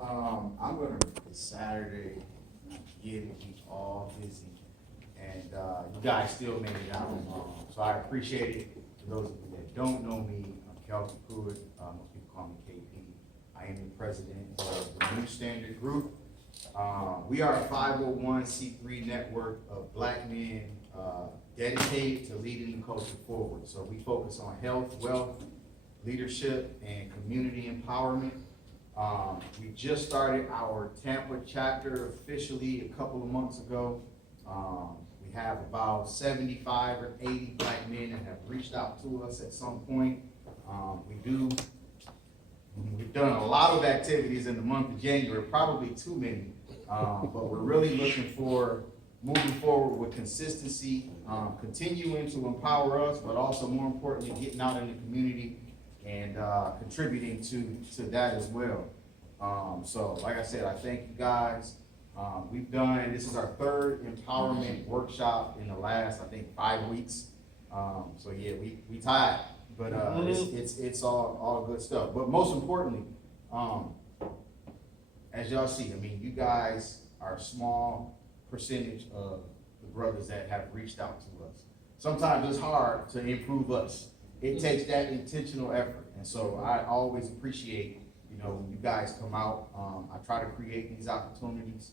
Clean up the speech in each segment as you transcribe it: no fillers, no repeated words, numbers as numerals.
It's Saturday, we all busy, and, you guys still made it out. So I appreciate it. For those of you that don't know me, I'm Kelvin Pruitt, most people call me KP. I am the president of the New Standard Group. We are a 501c3 network of Black men, dedicated to leading the culture forward. So we focus on health, wealth, leadership, and community empowerment. We just started our Tampa chapter officially a couple of months ago. We have about 75 or 80 Black men that have reached out to us at some point. We've done a lot of activities in the month of January, probably too many, but we're really looking for moving forward with consistency, continuing to empower us, but also more importantly, getting out in the community and contributing to that as well. So like I said, I thank you guys. This is our third empowerment workshop in the last, I think, 5 weeks. So yeah, we tired, but it's all good stuff. But most importantly, as y'all see, I mean, you guys are a small percentage of the brothers that have reached out to us. Sometimes it's hard to improve us. It takes that intentional effort. And so I always appreciate, when you guys come out. I try to create these opportunities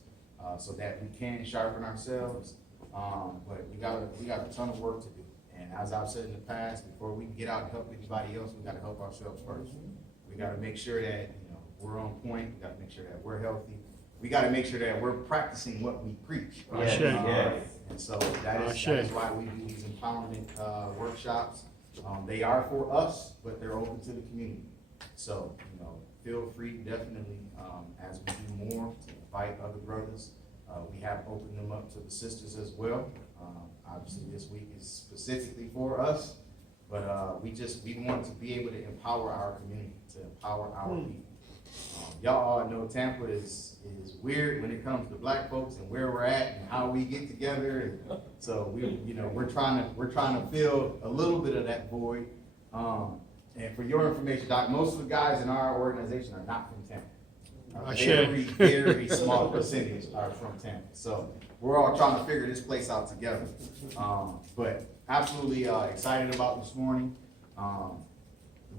so that we can sharpen ourselves. But we got a ton of work to do. And as I've said in the past, before we can get out and help anybody else, we got to help ourselves first. We got to make sure that we're on point. We got to make sure that we're healthy. We got to make sure that we're practicing what we preach. Right? And so that is why we do these empowerment workshops. They are for us, but they're open to the community. So, feel free definitely, as we do more, to invite other brothers. We have opened them up to the sisters as well. Obviously this week is specifically for us, but we want to be able to empower our community, to empower our people. Y'all all know Tampa is weird when it comes to Black folks and where we're at and how we get together. And so we're trying to fill a little bit of that void. And for your information, Doc, most of the guys in our organization are not from Tampa. Very small percentage are from Tampa. So we're all trying to figure this place out together. But absolutely excited about this morning.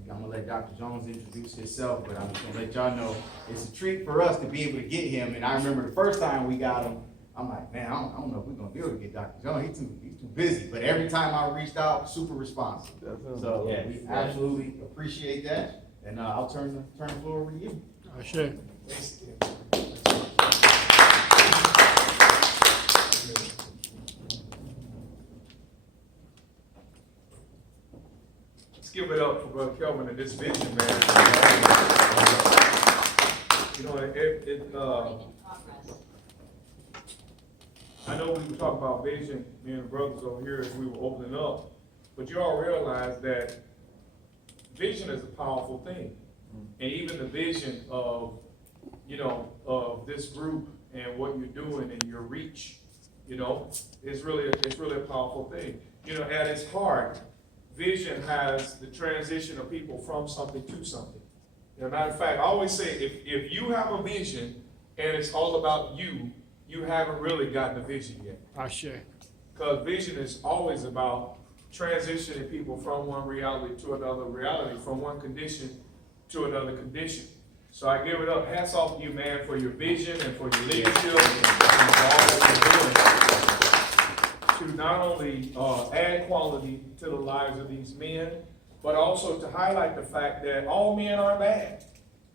I'm gonna let Dr. Jones introduce himself, but I'm just gonna let y'all know it's a treat for us to be able to get him. And I remember the first time we got him, I'm like, man, I don't know if we're gonna be able to get Dr. Jones. He's too busy. But every time I reached out, super responsive. So we absolutely appreciate that. And I'll turn the floor over to you. Sure. Let's give it up for Brother Kelvin and this vision, man. I know we were talking about vision, me and the brothers over here as we were opening up, but you all realize that vision is a powerful thing. And even the vision of this group and what you're doing and your reach, it's really a powerful thing. At its heart, vision has the transition of people from something to something. Matter of fact, I always say, if you have a vision and it's all about you, you haven't really gotten the vision yet. Because vision is always about transitioning people from one reality to another reality, from one condition to another condition. So I give it up, hats off to you, man, for your vision and for your leadership and for all that you're doing to not only add quality to the lives of these men, but also to highlight the fact that all men aren't bad.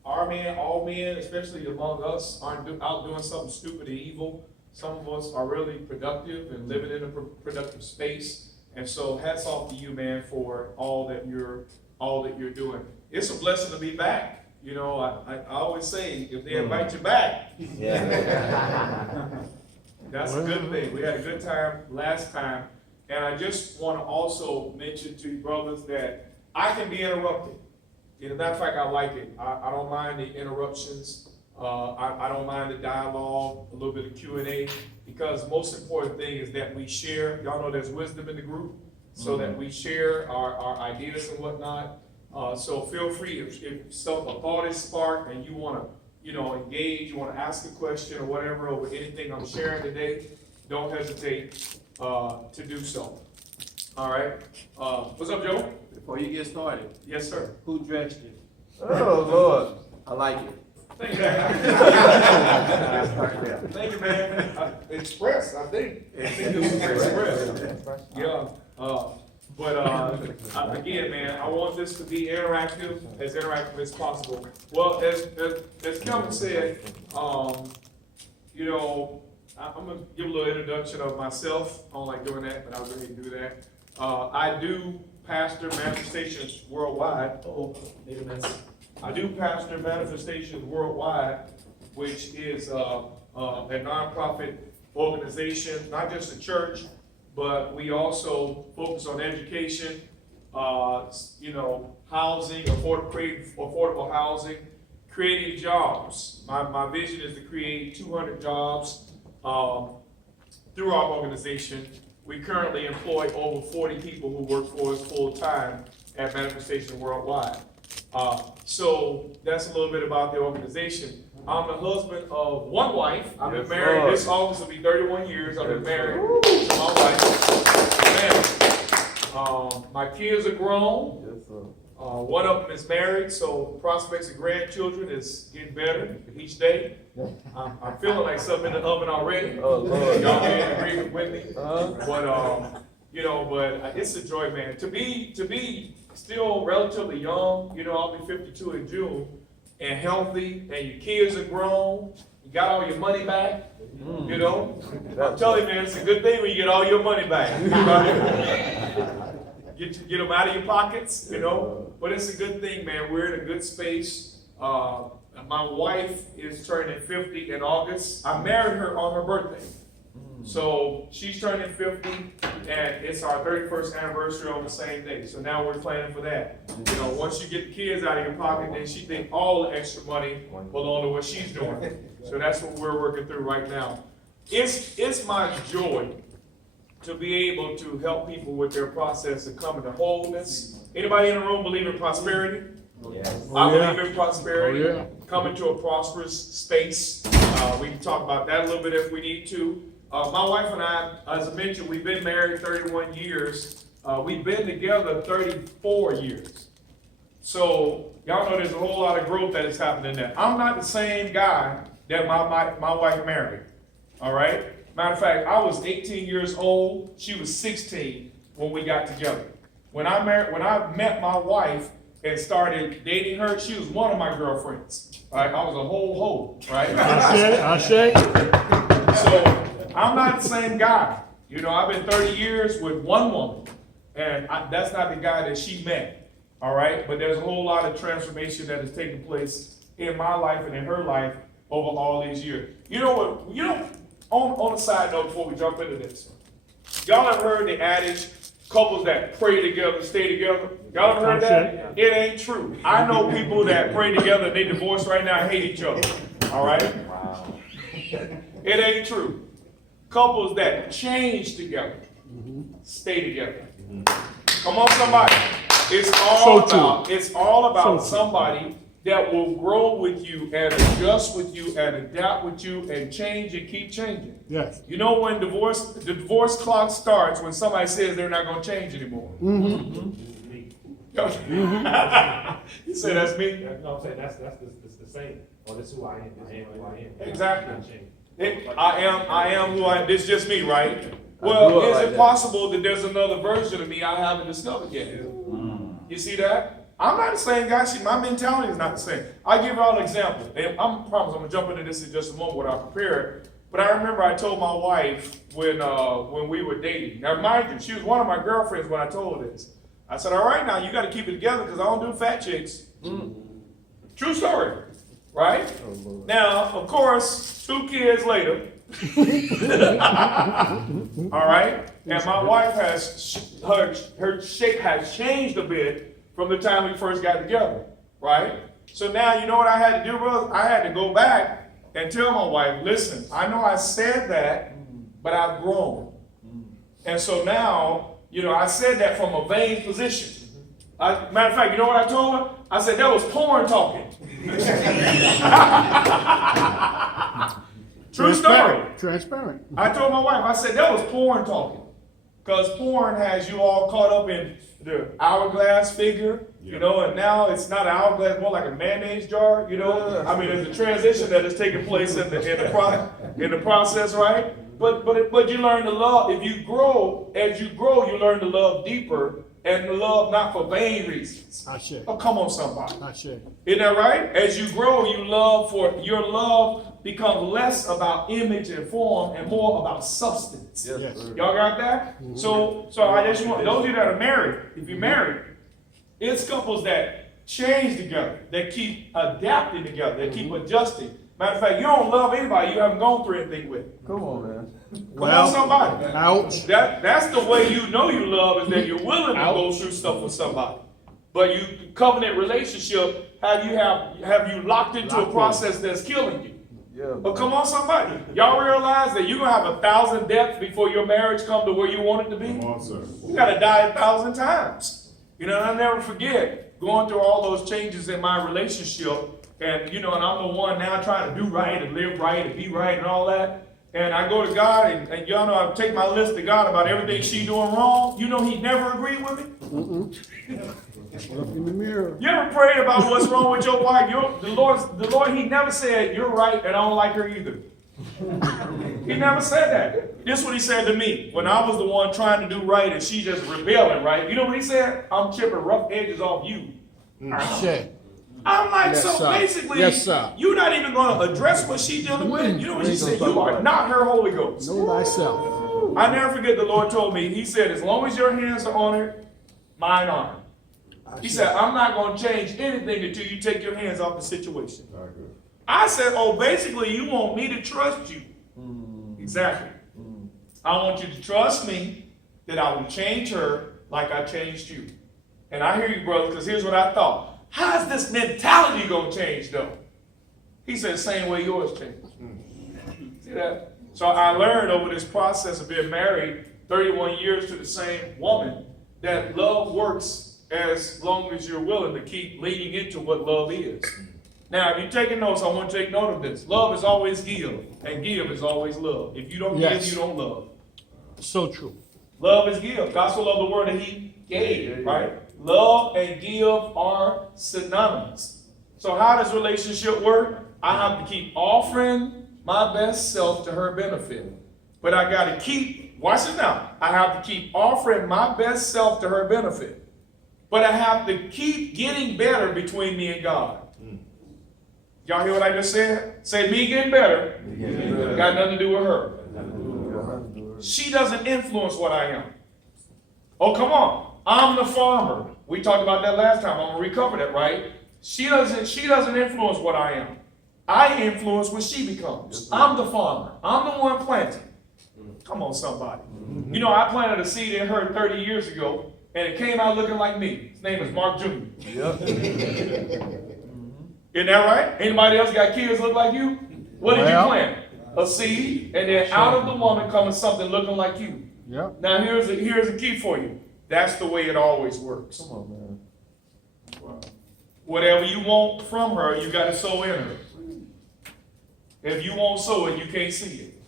All men, especially among us, aren't out doing something stupid and evil. Some of us are really productive and living in a productive space. And so hats off to you, man, for all that you're doing. It's a blessing to be back. I always say, if they invite you back, that's a good thing. We had a good time last time. And I just want to also mention to you brothers that I can be interrupted. As a matter of fact, I like it. I don't mind the interruptions. I don't mind the dialogue, a little bit of Q&A, because the most important thing is that we share. Y'all know there's wisdom in the group, so that we share our ideas and whatnot. So feel free, if a thought is sparked and you want to engage, you wanna ask a question or whatever over anything I'm sharing today, don't hesitate, to do so. All right, what's up, Joe? Before you get started, Yes, sir. who dressed you? Oh, Lord, I like it. Thank you, man. Thank you, man. Express, I think. I think it was Express. Yeah, again, man, I want this to be interactive as possible. Well, as Kelvin said, I'm gonna give a little introduction of myself. I don't like doing that, but I'll go ahead and do that. I do pastor Manifestations Worldwide. I do pastor Manifestations Worldwide, which is a nonprofit organization, not just a church, but we also focus on education, housing, affordable housing, creating jobs. My vision is to create 200 jobs through our organization. We currently employ over 40 people who work for us full-time at Manifestation Worldwide. So that's a little bit about the organization. I'm the husband of one wife. I've been married, this August will be 31 years. I've been married to my wife. My kids are grown. One of them is married, so prospects of grandchildren is getting better each day. I'm feeling like something in the oven already. Oh, Lord. Y'all be in agreement with me. But it's a joy, man. To be still relatively young, I'll be 52 in June, and healthy, and your kids are grown, you got all your money back, I'm telling you, man, it's a good thing when you get all your money back. Get them out of your pockets, but it's a good thing, man. We're in a good space. My wife is turning 50 in August. I married her on her birthday. So she's turning 50, and it's our 31st anniversary on the same day. So now we're planning for that. Once you get the kids out of your pocket, then she think all the extra money belong to what she's doing. So that's what we're working through right now. It's my joy to be able to help people with their process of coming to wholeness. Anybody in the room believe in prosperity? Yes. I believe in prosperity, coming to a prosperous space. We can talk about that a little bit if we need to. My wife and I, as I mentioned, we've been married 31 years. We've been together 34 years. So y'all know there's a whole lot of growth that is happening there. I'm not the same guy that my wife married. All right? Matter of fact, I was 18 years old. She was 16 when we got together. When I met my wife and started dating her, she was one of my girlfriends. Right? I was a whole hoe, right? I say. So I'm not the same guy. I've been 30 years with one woman, and that's not the guy that she met. All right? But there's a whole lot of transformation that has taken place in my life and in her life over all these years. On a side note before we jump into this, y'all ever heard the adage, couples that pray together stay together? Y'all ever heard that? It ain't true. I know people that pray together, they divorced right now, hate each other. All right? Wow. It ain't true. Couples that change together stay together. Come on, somebody. It's all about somebody that will grow with you and adjust with you and adapt with you and change and keep changing. Yes. When the divorce clock starts when somebody says they're not going to change anymore. You say that's me? No, I'm saying that's the same. Or this is who I am. I am who I am. Exactly. I am who I am. This is just me, right? Well, is it possible that there's another version of me I haven't discovered yet? You see that? I'm not the same guy. My mentality is not the same. I'll give y'all an example. And I promise I'm going to jump into this in just a moment without preparing. But I remember I told my wife when we were dating. Now, mind you, she was one of my girlfriends when I told her this. I said, all right, now you got to keep it together because I don't do fat chicks. True story, right? Now, of course, 2 kids later, all right, and my wife her shape has changed a bit from the time we first got together, right? So now, you know what I had to do, brother? I had to go back and tell my wife, listen, I know I said that, but I've grown. And so now, I said that from a vain position. Matter of fact, you know what I told her? I said, that was porn talking. True story. Transparent. I told my wife, I said, that was porn talking. Because porn has you all caught up in the hourglass figure, you know, and now it's not an hourglass, more like a mayonnaise jar, you know. I mean, there's a transition that is taking place in the process, right? But you learn to love. If you grow, as you grow, you learn to love deeper and to love not for vain reasons. I share. Oh, come on, somebody. I share. Isn't that right? As you grow, your love becomes less about image and form and more about substance. Yes. Y'all got that? So I just want those of you that are married, if you're married, it's couples that change together, that keep adapting together, that keep adjusting. Matter of fact, you don't love anybody you haven't gone through anything with. Come on, man. Come on, somebody. Ouch. That's the way you know you love, is that you're willing to go through stuff with somebody. But you covenant relationship, have you locked into a process that's killing you? Yeah. But come on, somebody. Y'all realize that you're gonna have 1,000 deaths before your marriage come to where you want it to be? Come on, sir. You gotta die 1,000 times. You know, and I'll never forget going through all those changes in my relationship. And, you know, and I'm the one now trying to do right and live right and be right and all that. And I go to God, and y'all know I take my list to God about everything she doing wrong. You know, he never agreed with me. Look in the mirror. You ever prayed about what's wrong with your wife? The Lord, he never said, you're right and I don't like her either. He never said that. This is what he said to me when I was the one trying to do right and she just rebelling, right? You know what he said? I'm chipping rough edges off you. I share. I'm like, Yes, so sir. basically, Yes, sir. you're not even going to address what she's dealing with. You know what she said? You are not her Holy Ghost. Know thyself. I never forget the Lord told me, he said, as long as your hands are on it, mine aren't. He said, I'm not going to change anything until you take your hands off the situation. I said, oh, basically, you want me to trust you. Exactly. I want you to trust me that I will change her like I changed you. And I hear you, brothers, because here's what I thought. How's this mentality going to change, though? He said, same way yours changed. See that? So I learned over this process of being married 31 years to the same woman that love works as long as you're willing to keep leaning into what love is. Now, if you're taking notes, I want to take note of this. Love is always give, and give is always love. If you don't Yes. give, you don't love. So true. Love is give. God so loved the world that he gave, right? Love and give are synonymous. So how does relationship work? I have to keep offering my best self to her benefit. But I got to keep, watch this now, I have to keep offering my best self to her benefit. But I have to keep getting better between me and God. Y'all hear what I just said? Say me getting better. Got nothing to do with her. She doesn't influence what I am. Oh, come on. I'm the farmer. We talked about that last time. I'm gonna recover that, right? She doesn't influence what I am. I influence what she becomes. I'm the farmer. I'm the one planting. Come on, somebody. You know, I planted a seed in her 30 years ago, and it came out looking like me. His name is Mark Jr. Isn't that right? Anybody else got kids look like you? What did you plant? A seed, and then out of the woman comes something looking like you. Yep. Now here's a key for you. That's the way it always works. Come on, man. Whatever you want from her, you got to sow in her. If you won't sow it, you can't see it.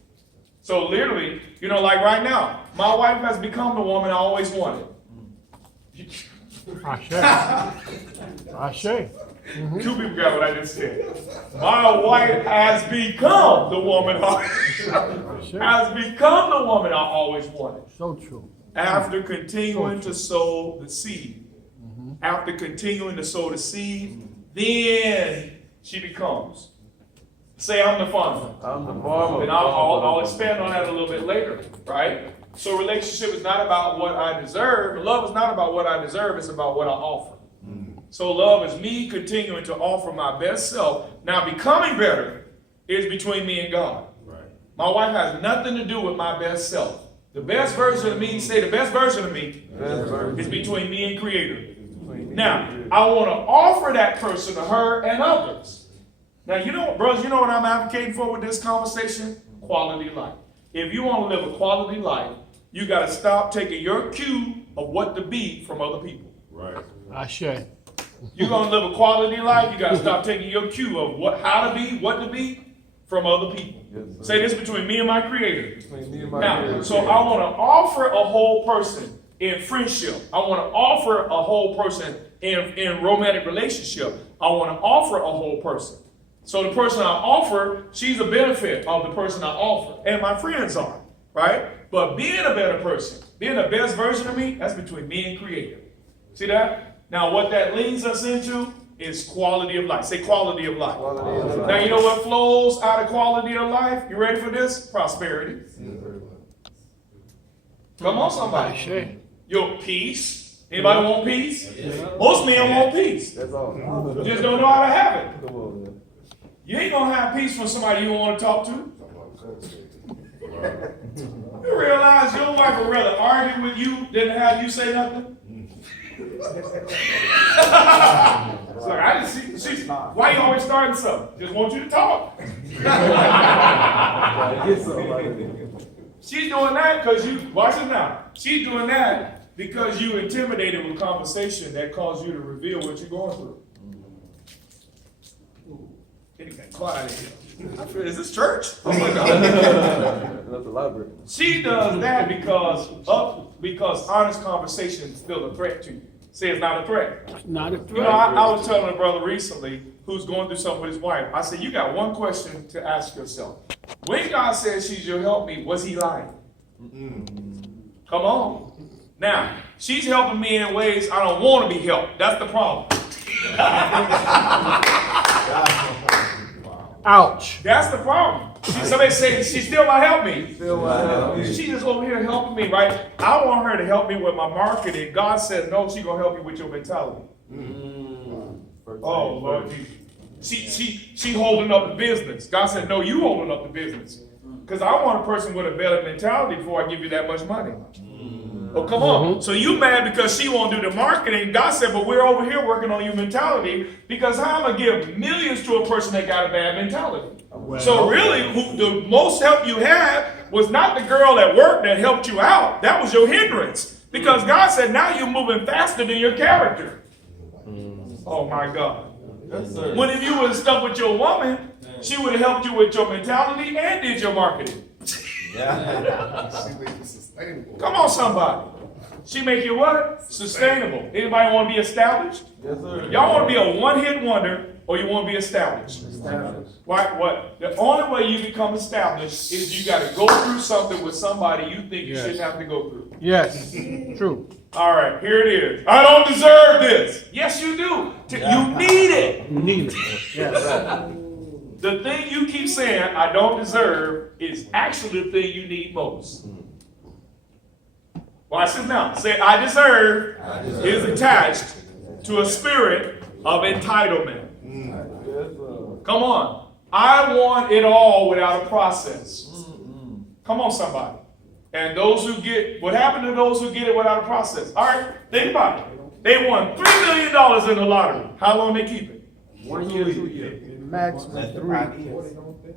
So literally, you know, like right now, my wife has become the woman I always wanted. I share. I share. Two people got what I just said. My wife has become the woman I always wanted. So true. After continuing to sow the seed. After continuing to sow the seed, then she becomes. Say I'm the farmer. I'm the farmer. And I'll expand on that a little bit later, right? So relationship is not about what I deserve. Love is not about what I deserve. It's about what I offer. So love is me continuing to offer my best self. Now becoming better is between me and God. Right. My wife has nothing to do with my best self. The best version of me, say the best version of me, is between me and Creator. Now, I want to offer that person to her and others. Now, you know, brothers, you know what I'm advocating for with this conversation? Quality life. If you want to live a quality life, you got to stop taking your cue of what to be from other people. Right. Ashe. You're gonna live a quality life, you gotta stop taking your cue of how to be, what to be from other people. Yes, sir. Say this between me and my creator. Between me and my Now, creator. so I wanna offer a whole person in friendship. I wanna offer a whole person in romantic relationship. I wanna offer a whole person. So the person I offer, she's a benefit of the person I offer. And my friends are, right? But being a better person, being the best version of me, that's between me and creator. See that? Now what that leads us into is quality of life. Say quality of life. Quality of life. Now you know what flows out of quality of life? You ready for this? Prosperity. Come on, somebody. Ashe. Your peace. Anybody want peace? Most men want peace. That's all. You just don't know how to have it. Come on, man. You ain't gonna have peace from somebody you don't want to talk to. You realize your wife would rather argue with you than have you say nothing? It's like, I just see, why you always starting something? Just want you to talk. Get something like that. She's doing that because you, watch it now. She's doing that because you intimidated with conversation that caused you to reveal what you're going through. It got quiet in here. I feel, is this church? Oh my God. That's the library. She does that because honest conversation is still a threat to you. Say it's not a threat. Not a You know, threat. I was telling a brother recently who's going through something with his wife. I said, you got one question to ask yourself. When God says she's your helpmeet, was he lying? Come on. Now, she's helping me in ways I don't want to be helped. That's the problem. Ouch. That's the problem. Somebody say she still might help me. Still wild. She's just over here helping me, right? I want her to help me with my marketing. God said, no, she's going to help you with your mentality. Oh, Lord Jesus. She holding up the business. God said, no, you holding up the business. Because I want a person with a better mentality before I give you that much money. Oh, come on. So you mad because she won't do the marketing. God said, but we're over here working on your mentality because how am I going to give millions to a person that got a bad mentality? So really, the most help you had was not the girl at work that helped you out. That was your hindrance. Because God said, now you're moving faster than your character. Oh, my God. Yes, sir. When if you would have stuck with your woman, she would have helped you with your mentality and did your marketing. Come on, somebody. She make you what? Sustainable. Anybody want to be established? Yes, sir. Y'all want to be a one-hit wonder or you want to be established? Right? What? The only way you become established is you got to go through something with somebody you think you shouldn't have to go through. Yes. True. All right, here it is. I don't deserve this. Yes, you do. You need it. You need it. Yes. The thing you keep saying, I don't deserve, is actually the thing you need most. Watch this now. Say, I deserve is attached to a spirit of entitlement. Yes, sir. Come on. I want it all without a process. Come on, somebody. And those who get, what happened to those who get it without a process? All right, think about it. They won $3 million in the lottery. How long they keep it? 1 year, 2 years. Maximum 3.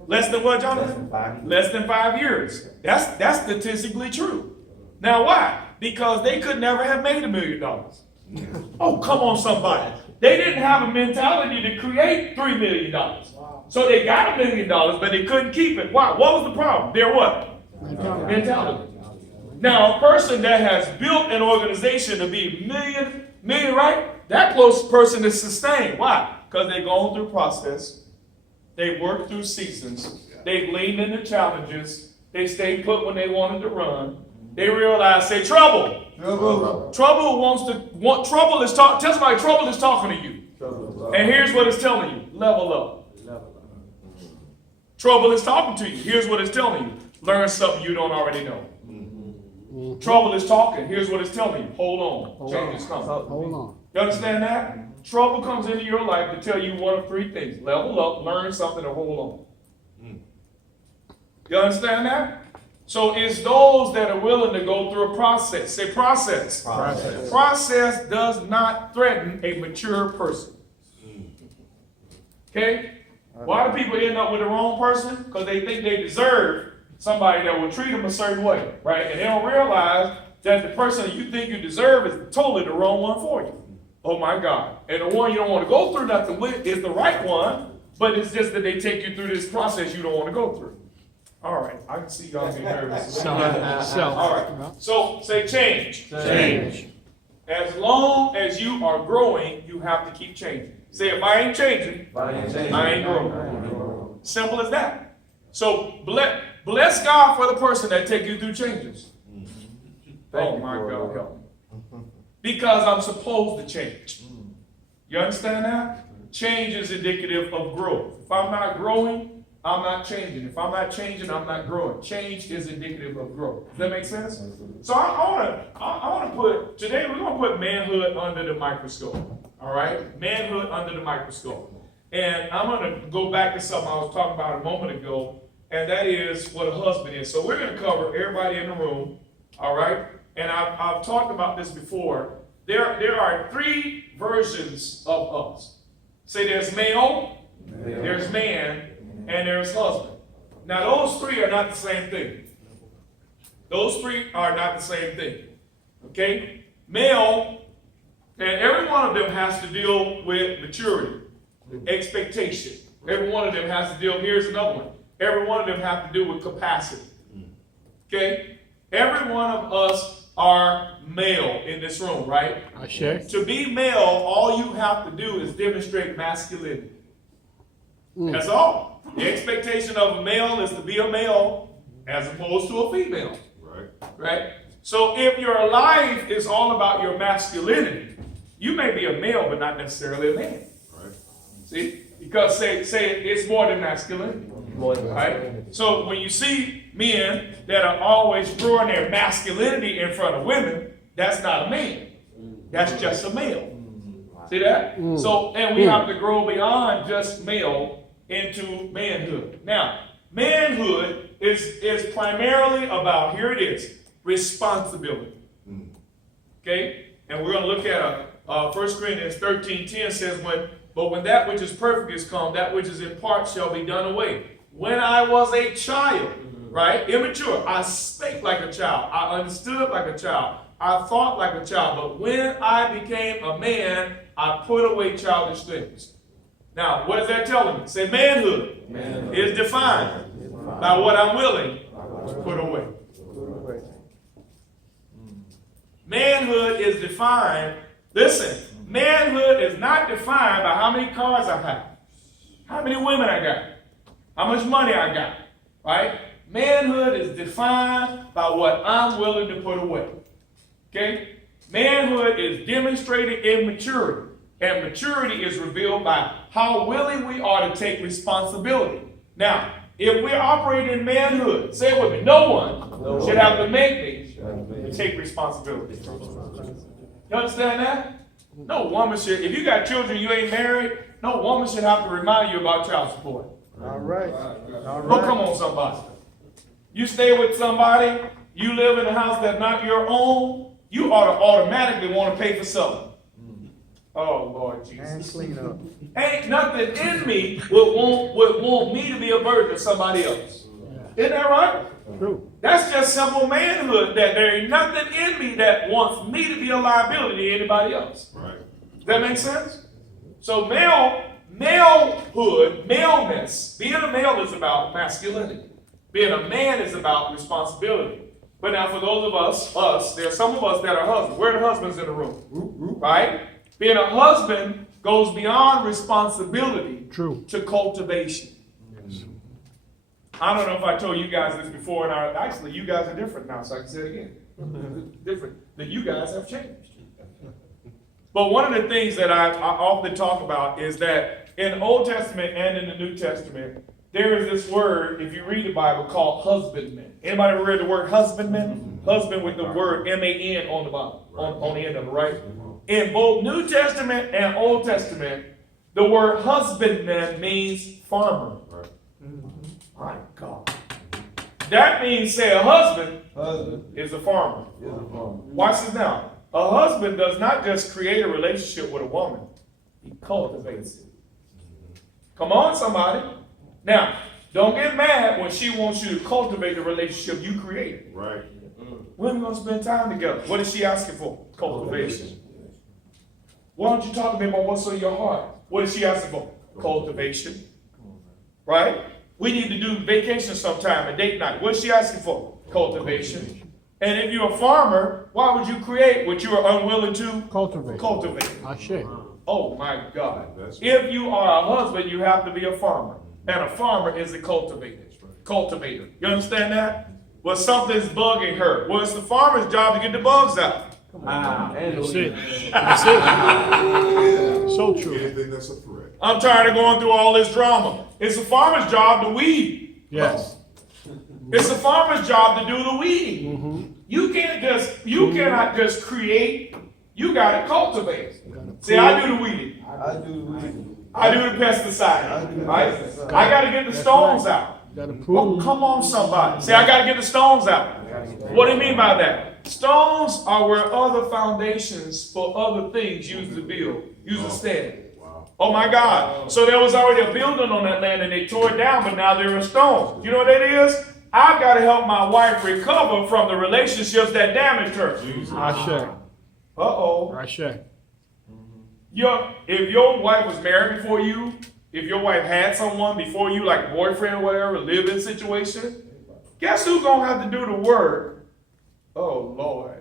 Less than what, Jonathan? Less than 5 years. That's statistically true. Now why? Because they could never have made $1 million. Oh, come on, somebody. They didn't have a mentality to create $3 million. So they got $1 million, but they couldn't keep it. Why? What was the problem? Their what? Mentality. Now, a person that has built an organization to be million, right? That close person is sustained. Why? Because they've gone through process. They've worked through seasons. They've leaned into challenges. They stayed put when they wanted to run. They realized, say, trouble. Trouble is talking. Tell somebody trouble is talking to you. And here's what it's telling you. Level up. Trouble is talking to you. Here's what it's telling you. Learn something you don't already know. Trouble is talking. Here's what it's telling you. Hold on. Change is coming. Hold on. You understand that? Trouble comes into your life to tell you one of three things. Level up, learn something, or hold on. You understand that? So it's those that are willing to go through a process. Say process. Process. Process does not threaten a mature person. Okay? Why do people end up with the wrong person? Because they think they deserve somebody that will treat them a certain way, right? And they don't realize that the person you think you deserve is totally the wrong one for you. Oh my God. And the one you don't want to go through nothing with is the right one, but it's just that they take you through this process you don't want to go through. All right, I can see y'all getting nervous. All right, so say change. Change. As long as you are growing, you have to keep changing. Say, if I ain't changing, I ain't growing. Simple as that. So bless God for the person that take you through changes. Oh my God, help me. Because I'm supposed to change. You understand that? Change is indicative of growth. If I'm not growing, I'm not changing. If I'm not changing, I'm not growing. Change is indicative of growth. Does that make sense? So I want to put, today we're going to put manhood under the microscope. All right? Manhood under the microscope. And I'm going to go back to something I was talking about a moment ago, and that is what a husband is. So we're going to cover everybody in the room. All right? And I've talked about this before. There are three versions of us. Say there's male, there's man, and there's husband. Now those three are not the same thing. Those three are not the same thing. Okay? Male, and every one of them has to deal with maturity, expectation. Every one of them has to deal, here's another one. Every one of them have to do with capacity. Okay? Every one of us are male in this room, right? To be male, all you have to do is demonstrate masculinity. That's all. The expectation of a male is to be a male as opposed to a female. Right? So if your life is all about your masculinity, you may be a male but not necessarily a man. See? Because say it's more than masculinity. Right? So when you see men that are always throwing their masculinity in front of women, that's not a man. That's just a male. See that? So, and we have to grow beyond just male into manhood. Now, manhood is primarily about, here it is, responsibility. Okay? And we're going to look at 1 Corinthians 13:10 says, but when that which is perfect is come, that which is in part shall be done away. When I was a child, right, immature, I spake like a child. I understood like a child. I thought like a child. But when I became a man, I put away childish things. Now, what is that telling me? Say manhood is defined by what I'm willing to put away. Manhood is defined, listen, manhood is not defined by how many cars I have, how many women I got, how much money I got, right? Manhood is defined by what I'm willing to put away. Okay? Manhood is demonstrated in maturity. And maturity is revealed by how willing we are to take responsibility. Now, if we're operating in manhood, say it with me, no one should have to make me to take responsibility. You understand that? No woman should, if you got children, you ain't married, no woman should have to remind you about child support. All right. Oh, come on, somebody. You stay with somebody, you live in a house that's not your own, you ought to automatically want to pay for something. Oh, Lord Jesus. And clean up. Ain't nothing in me would want me to be a burden to somebody else. Isn't that right? True. That's just simple manhood, that there ain't nothing in me that wants me to be a liability to anybody else. Right. Does that make sense? So malehood, maleness, being a male is about masculinity. Being a man is about responsibility. But now for those of us, there are some of us that are husbands. Where are the husbands in the room? Right? Being a husband goes beyond responsibility to cultivation. I don't know if I told you guys this before, and actually you guys are different now, so I can say it again. Different. That you guys have changed. But one of the things that I often talk about is that in the Old Testament and in the New Testament, there is this word, if you read the Bible, called husbandman. Anybody ever read the word husbandman? Husband with the word M-A-N on the bottom, on the end of it, right? In both New Testament and Old Testament, the word husbandman means farmer. My God. That means, say, a husband is a farmer. Watch this now. A husband does not just create a relationship with a woman. He cultivates it. Come on, somebody. Now, don't get mad when she wants you to cultivate the relationship you created. Right. When are we going to spend time together? What is she asking for? Cultivation. Why don't you talk to me about what's on your heart? What is she asking for? Cultivation. Right? We need to do vacation sometime, a date night. What is she asking for? Cultivation. And if you're a farmer, why would you create what you are unwilling to Cultivate. cultivate? Ashe. Oh my God. If you are a husband, you have to be a farmer. And a farmer is a cultivator. Cultivator. You understand that? Well, something's bugging her. Well, it's the farmer's job to get the bugs out. That's it. That's it. So true. Anything that's a threat. I'm tired of going through all this drama. It's the farmer's job to weed. Yes. It's the farmer's job to do the weeding. You cannot just create. You got to cultivate. See, I do the weeding. I do the pesticide. Right? I got to get the stones out. Gotta Oh, prove. come on, somebody. See, I got to get the stones out. What do you mean by that? Stones are where other foundations for other things used to build, used to stand. Oh my God. So there was already a building on that land and they tore it down, but now there are stones. You know what that is? I've got to help my wife recover from the relationships that damaged her. Ashe. Uh-oh. Ashe. If your wife was married before you, if your wife had someone before you, like a boyfriend or whatever, live-in situation, guess who's going to have to do the work? Oh, Lord.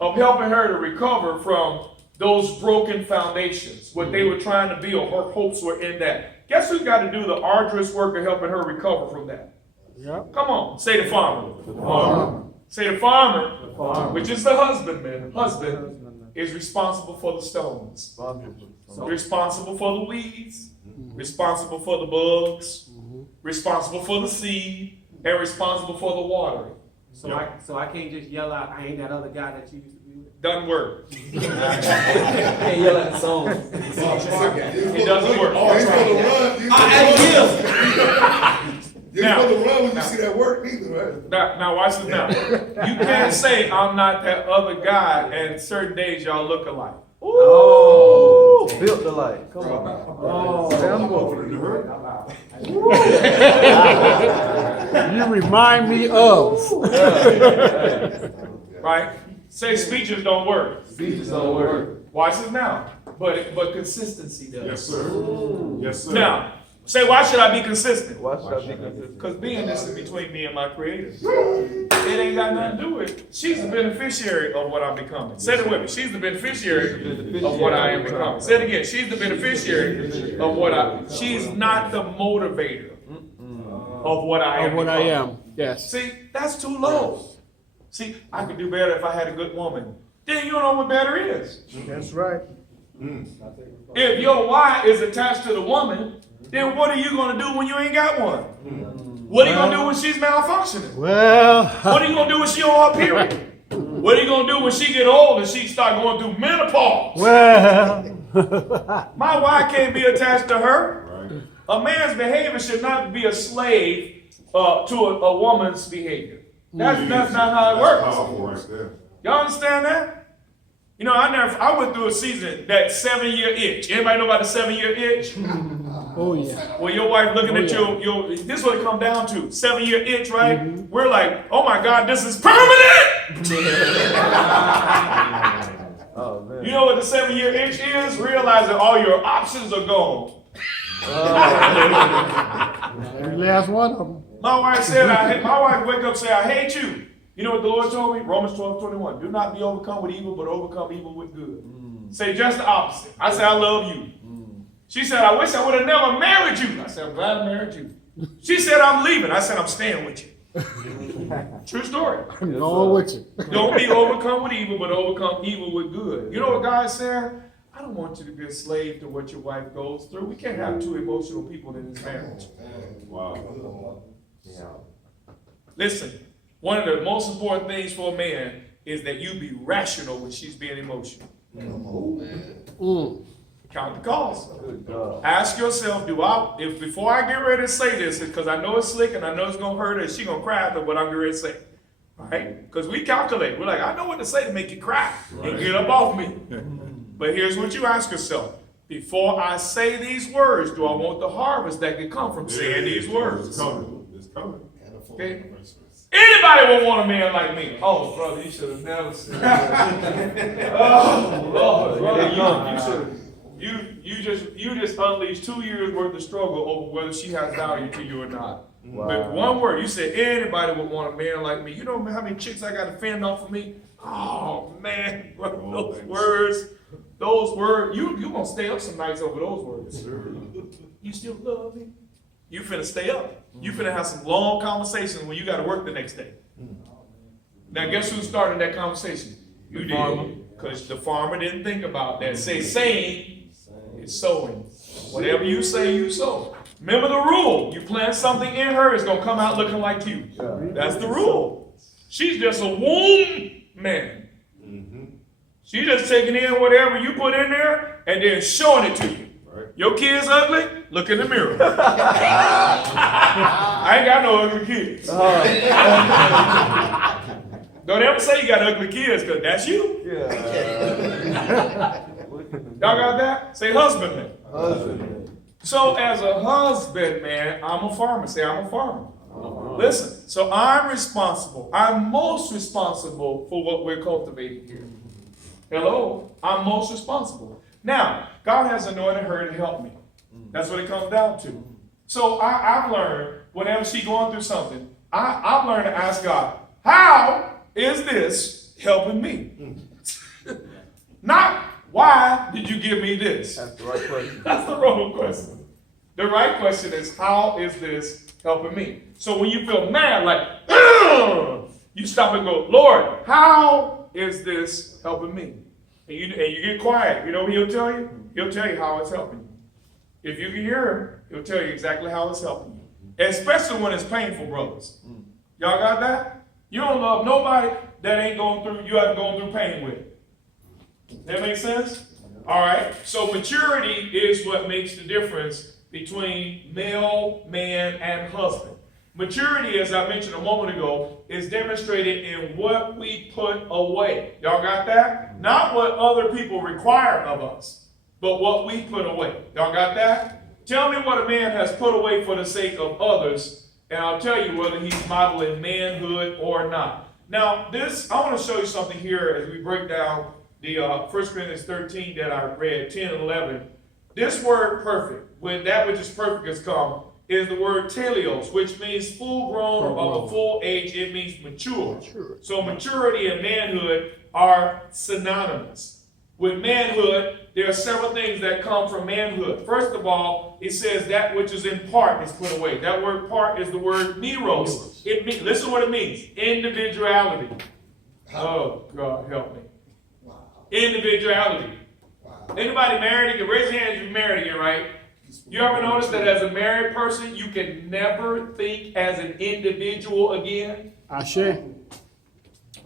Of helping her to recover from those broken foundations, what they were trying to build, her hopes were in that. Guess who's got to do the arduous work of helping her recover from that? Yep. Come on, say the farmer. Say the farmer, which is the husbandman. Husband is responsible for the stones, responsible for the weeds, responsible for the bugs, responsible for the seed, and responsible for the watering. So I can't just yell out, I ain't that other guy that you used to be with. Doesn't work. Can't yell at the song. It doesn't work. Oh, he's gonna run. You're Now- supposed to run when you see that work neither, right? Now watch this now. You can't say I'm not that other guy and certain days y'all look alike. Oh, built the light. Come on. You remind me of. Right? Say speeches don't work. Speeches don't work. Watch this now. But consistency does. Yes, sir. Yes, sir. Now, say why should I be consistent? Why should I be consistent? Because being this is between me and my creator. It ain't got nothing to do with it. She's the beneficiary of what I'm becoming. Say it with me. She's the beneficiary of what I am becoming. Say it again. She's the beneficiary of what she's not the motivator of what I am Of what I becoming. am. Yes. See, that's too low. See, I could do better if I had a good woman. Then you don't know what better is. That's right. If your why is attached to the woman, then what are you going to do when you ain't got one? What are you going to do when she's malfunctioning? Well, What are you going to do when she on her period? What are you going to do when she get old and she start going through menopause? well. My why can't be attached to her. A man's behavior should not be a slave to a woman's behavior. That's not how it works. Powerful right there. Y'all understand that? You know, I went through a season, that 7-year itch. Anybody know about the 7-year itch? Oh, yeah. Well, your wife looking at your, this is what it come down to. 7-year itch, right? We're like, oh my God, this is permanent! Oh, man. You know what the 7-year itch is? Realizing all your options are gone. Every last one of them. My wife wake up and say, I hate you. You know what the Lord told me? Romans 12:21. Do not be overcome with evil, but overcome evil with good. Say just the opposite. I say, I love you. She said, I wish I would have never married you. I said, I'm glad I married you. She said, I'm leaving. I said, I'm staying with you. True story. I'm going with you. Don't be overcome with evil, but overcome evil with good. You know what God said? I don't want you to be a slave to what your wife goes through. We can't have two emotional people in this marriage. Wow. Listen, one of the most important things for a man is that you be rational when she's being emotional. Count the cost. Ask yourself, if before I get ready to say this, because I know it's slick and I know it's going to hurt her, she going to cry after what I'm getting ready to say. Right? Because we calculate. We're like, I know what to say to make you cry and get up off me. But here's what you ask yourself. Before I say these words, do I want the harvest that can come from saying these words? It's coming. It's coming. Okay? Anybody would want a man like me. Oh, brother, you should have never said that. Oh, Lord, brother, you just unleashed 2 years worth of struggle over whether she has value to you or not. With one word, you said anybody would want a man like me. You know how many chicks I got to fend off for me? Oh man, those words, you gonna stay up some nights over those words. You still love me? You finna stay up. You finna have some long conversations when you gotta work the next day. Now guess who started that conversation? You did. Because the farmer didn't think about that. Say saying is sowing. Whatever you say, you sow. Remember the rule. You plant something in her, it's gonna come out looking like you. That's the rule. She's just a womb man. She's just taking in whatever you put in there and then showing it to you. Your kid's ugly? Look in the mirror. I ain't got no ugly kids. Don't ever say you got ugly kids, because that's you. Y'all got that? Say husbandman. So as a husbandman, I'm a farmer. Say I'm a farmer. Listen, so I'm responsible. I'm most responsible for what we're cultivating here. Hello? I'm most responsible. Now, God has anointed her to help me. That's what it comes down to. So I've learned, whenever she's going through something, I've learned to ask God, how is this helping me? Not, why did you give me this? That's the right question. That's the wrong question. The right question is, how is this helping me? So when you feel mad, like, ugh, you stop and go, Lord, how is this helping me? And you get quiet. You know what he'll tell you? He'll tell you how it's helping you. If you can hear him, he'll tell you exactly how it's helping you. Especially when it's painful, brothers. Y'all got that? You don't love nobody that ain't going through, you haven't gone through pain with. That make sense? All right. So maturity is what makes the difference between male, man, and husband. Maturity, as I mentioned a moment ago, is demonstrated in what we put away. Y'all got that? Not what other people require of us, but what we put away. Y'all got that? Tell me what a man has put away for the sake of others, and I'll tell you whether he's modeling manhood or not. Now, I want to show you something here as we break down the 1 Corinthians 13 that I read, 10 and 11. This word perfect, when that which is perfect has come, is the word teleos, which means full grown or of a full age. It means mature. So maturity and manhood are synonymous. With manhood, there are several things that come from manhood. First of all, it says that which is in part is put away. That word part is the word meros. Listen to what it means. Individuality. Oh, God, help me. Individuality. Anybody married again? Raise your hand if you're married again, right? You ever notice that as a married person, you can never think as an individual again? Ashe.